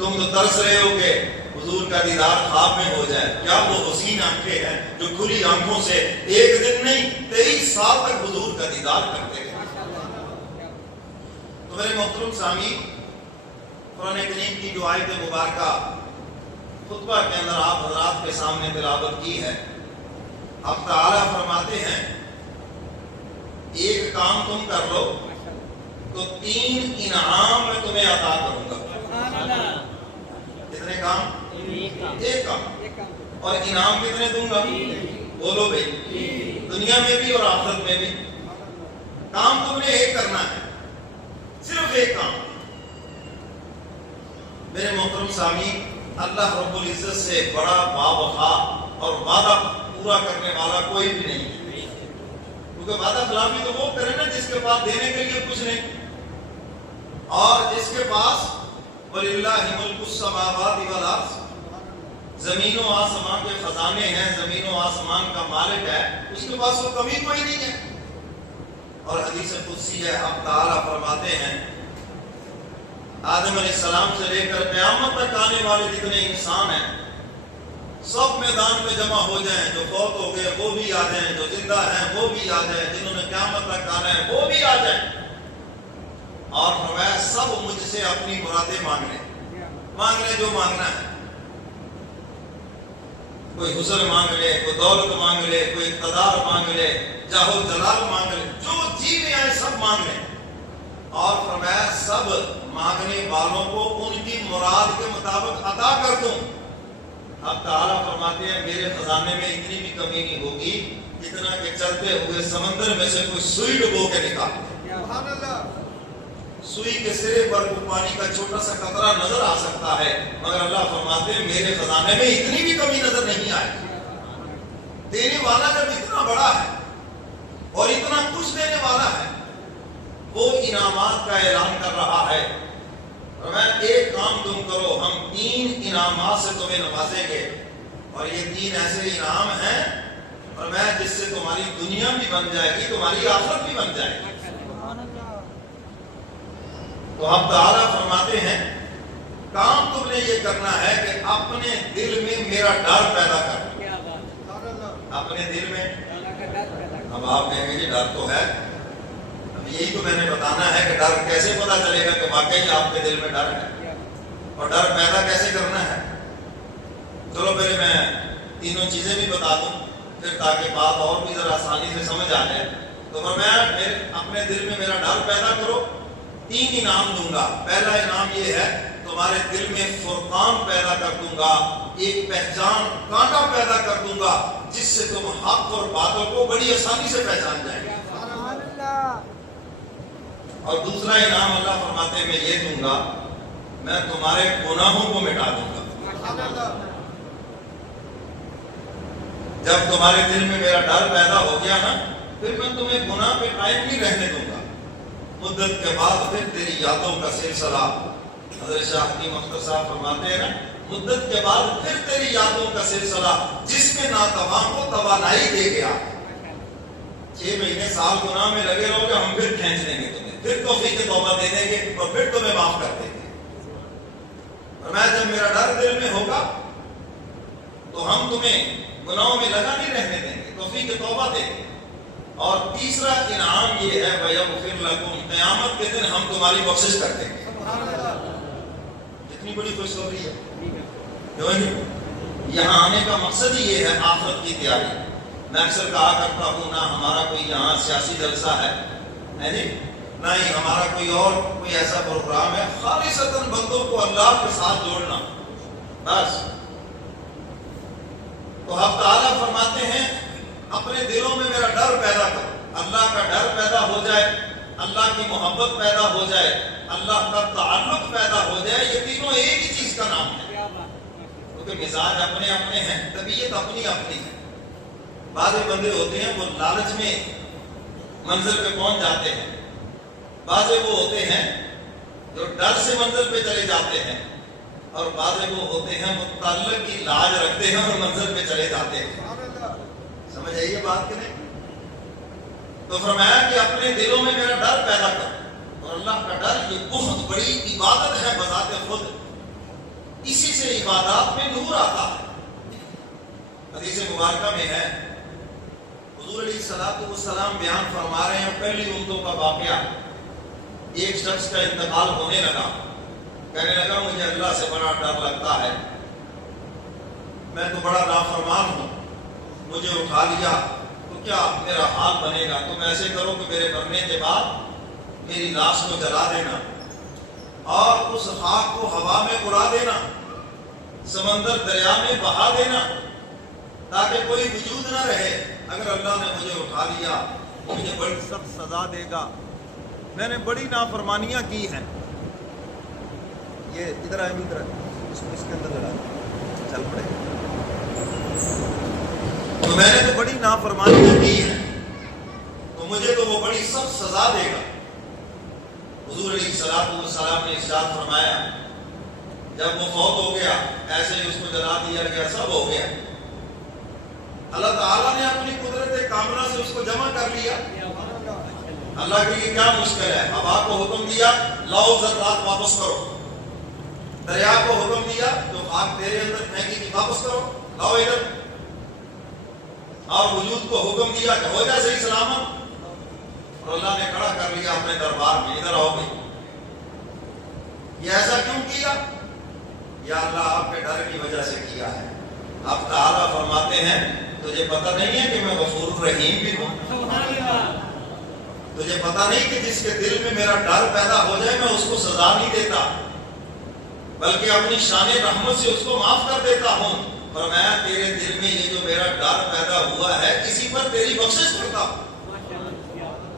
تم تو ترس رہے ہو کہ حضور کا دیدار خواب میں ہو جائے. کیا وہ حسین آنکھیں ہیں جو کھلی آنکھوں سے ایک دن نہیں 23 سال تک حضور کا دیدار کرتے گئے. تو میرے محترم سامعین، قرآن کریم کی جو آیت مبارکہ خطبہ کے اندر آپ حضرات کے سامنے تلاوت کی ہے، اب تعالیٰ فرماتے ہیں ایک کام تم کر لو تو 3 انعام میں تمہیں عطا کروں گا. کتنے کام؟ ایک کام. اور انعام کتنے دوں گا؟ بولو بھائی، دنیا میں بھی اور آخرت میں بھی. کام تم نے ایک کرنا ہے، صرف ایک کام. میرے محترم سامعین، اللہ رب العزت سے بڑا باوفا اور وعدہ پورا کرنے والا کوئی بھی نہیں ہے. کیونکہ وعدہ خلافی تو وہ کرے نا جس کے پاس دینے کے لیے کچھ نہیں، اور جس کے پاس وَلِلَّهِ مُلْكُ السَّمَاوَاتِ وَالْأَرْضِ، زمین و آسمان کے خزانے ہیں، زمین و آسمان کا مالک ہے، اس کے پاس وہ کمی کوئی نہیں ہے. اور حدیث قدسی ہے، اب تعالیٰ فرماتے ہیں آدم علیہ السلام سے لے کر قیامت تک آنے والے جتنے انسان ہیں سب میدان میں جمع ہو جائیں. جو فوت ہو گئے وہ بھی آ جائیں، جو زندہ ہیں وہ بھی آ جائیں، جنہوں نے قیامت تک آنا ہے وہ بھی آ جائیں. اور فرمایا سب مجھ سے اپنی مرادیں مانگ لیں جو مانگنا ہے. کوئی حسن مانگ لے، کوئی دولت مانگ لے، کوئی اقتدار مانگ لے، جاہ و جلال مانگ لے، جو جی میں آئے سب مانگ لیں. اور فرمایا سب مانگنے والوں کو ان کی مراد کے مطابق عطا کر دوں. اب تعالیٰ فرماتے ہیں میرے خزانے میں اتنی بھی کمی نہیں ہوگی جتنا کہ چلتے ہوئے سمندر میں سے کوئی سوئی ڈبو کے نکالتے. سوئی کے سرے پر پانی کا چھوٹا سا قطرہ نظر آ سکتا ہے، مگر اللہ فرماتے ہیں میرے خزانے میں اتنی بھی کمی نظر نہیں آئے. دینے والا جب اتنا بڑا ہے اور اتنا کچھ دینے والا ہے، وہ انعامات کا اعلان کر رہا ہے. اور میں ایک کام تم کرو، ہم 3 انعامات سے تمہیں نوازیں گے. اور یہ 3 ایسے انعام ہیں اور میں جس سے تمہاری دنیا بھی بن جائے گی، تمہاری آخرت بھی بن جائے گی. تو اب تعالیٰ فرماتے ہیں کام تم نے یہ کرنا ہے کہ اپنے دل میں میرا ڈر پیدا کر. اپنے دل میں، اب آپ کہیں گے جی ڈر تو ہے، اب یہی تو میں نے بتانا ہے کہ ڈر کیسے پتا چلے گا کہ واقعی آپ کے دل میں ڈر ہے، اور ڈر پیدا کیسے کرنا ہے. چلو پہلے میں تینوں چیزیں بھی بتا دوں پھر تاکہ بات اور بھی ذرا آسانی سے سمجھ آ جائے. تو فرمایا اپنے دل میں میرا ڈر پیدا کرو، 3 انعام دوں گا. پہلا انعام یہ ہے تمہارے دل میں فرقان پیدا کر دوں گا، ایک پہچان کانٹا پیدا کر دوں گا جس سے تم حق اور باطل کو بڑی آسانی سے پہچان جائیں گے. اور دوسرا انعام اللہ فرماتے ہیں میں یہ دوں گا، میں تمہارے گناہوں کو مٹا دوں گا. جب تمہارے دل میں میرا ڈر پیدا ہو گیا نا، پھر میں تمہیں گناہ پہ قائم نہیں رہنے دوں گا. مدت کے بعد پھر تیری یادوں کا سلسلہ، حضرت شاہ حکیم اختر صاحب فرماتے ہیں نا، مدت کے بعد پھر تیری یادوں کا سلسلہ جس میں ناتوان کو توانائی دے گیا. 6 مہینے سال گناہ میں لگے رہو گے، ہم پھر کھینچ لیں گے تمہیں، پھر توفیق توبہ دے دیں گے اور پھر تمہیں معاف کر دیں گے. اور میں جب میرا ڈر دل میں ہوگا تو ہم تمہیں گناہوں میں لگا نہیں رہنے دیں گے، توفیق توبہ دیں گے. اور تیسرا انعام یہ ہے وَيَغْفِرْ لَكُمْ، قیامت کے دن ہم تمہاری بخشش کر دیں گے. کتنی بڑی خوشخبری ہے. یہاں آنے کا مقصد ہی یہ ہے آخرت کی تیاری. میں اکثر کہا کرتا ہوں نہ ہمارا کوئی یہاں سیاسی جلسہ ہے جی، نہ ہی ہمارا کوئی ایسا پروگرام ہے، خالصتاً بندوں کو اللہ کے ساتھ جوڑنا بس. تو اب تعالیٰ فرماتے ہیں اپنے دلوں میں میرا ڈر پیدا کرو، اللہ کا ڈر پیدا ہو جائے، اللہ کی محبت پیدا ہو جائے، اللہ کا تعلق پیدا ہو جائے. یہ تینوں ایک ہی چیز کا نام ہے، کیونکہ مزاج اپنے اپنے ہیں، طبیعت اپنی اپنی ہے. بعض بندے ہوتے ہیں وہ لالچ میں منزل پہ پہنچ جاتے ہیں، بعض وہ ہوتے ہیں جو ڈر سے منزل پہ چلے جاتے ہیں، اور بعض وہ ہوتے ہیں وہ تعلق کی لاج رکھتے ہیں اور منزل پہ چلے جاتے ہیں. سمجھ آئیے بات کہ نہیں؟ تو فرمایا کہ اپنے دلوں میں میرا ڈر پیدا کر. اور اللہ کا ڈر یہ بہت بڑی عبادت ہے بذات خود. اسی سے عبادات میں نور آتا ہے۔ حدیث مبارکہ میں ہے حضور علیہ الصلوۃ والسلام بیان فرما رہے ہیں پہلی امتوں کا واقعہ۔ ایک شخص کا انتقال ہونے لگا، کہنے لگا مجھے اللہ سے بڑا ڈر لگتا ہے، میں تو بڑا نافرمان ہوں، مجھے اٹھا لیا تو کیا میرا حال بنے گا؟ تم ایسے کرو کہ میرے مرنے کے بعد میری لاش کو جلا دینا اور اس خاک کو ہوا میں اڑا دینا، سمندر دریا میں بہا دینا، تاکہ کوئی وجود نہ رہے۔ اگر اللہ نے مجھے اٹھا لیا مجھے بڑی سخت سزا دے گا، میں نے بڑی نافرمانیاں کی ہیں۔ یہ ادھر آئے، ادھر اس کے اندر لڑا چل پڑے، تو میں نے تو بڑی نافرمانیاں کی ہیں، تو مجھے تو وہ بڑی سخت سزا دے گا۔ حضور علیہ الصلوۃ والسلام نے ارشاد فرمایا جب وہ فوت ہو گیا، ایسے ہی اس کو جلا دیا گیا، سب ہو گیا، اللہ تعالیٰ نے اپنی قدرت کاملہ سے اس کو جمع کر لیا۔ اللہ کے لیے کیا مشکل ہے؟ ہوا کو حکم دیا لاؤ ذرات واپس کرو، دریا کو حکم دیا جو خاک تیرے اندر پھینکی تھی واپس کرو، لاؤ ادھر، اور وجود کو حکم دیا کہ ہو جائے صحیح سلامت، اور اللہ نے کھڑا کر لیا اپنے دربار میں، ادھر آؤ گئی۔ یہ ایسا کیوں کیا؟ یا اللہ آپ کے ڈر کی وجہ سے کیا ہے۔ آپ تعالیٰ فرماتے ہیں تجھے پتہ نہیں ہے کہ میں غفور رحیم بھی ہوں؟ تجھے پتہ نہیں کہ جس کے دل میں میرا ڈر پیدا ہو جائے میں اس کو سزا نہیں دیتا، بلکہ اپنی شان رحمت سے اس کو معاف کر دیتا ہوں۔ فرمایا تیرے دل میں یہ جو میرا ڈر پیدا ہوا ہے، کسی پر تیری بخشش کرتا ہوں۔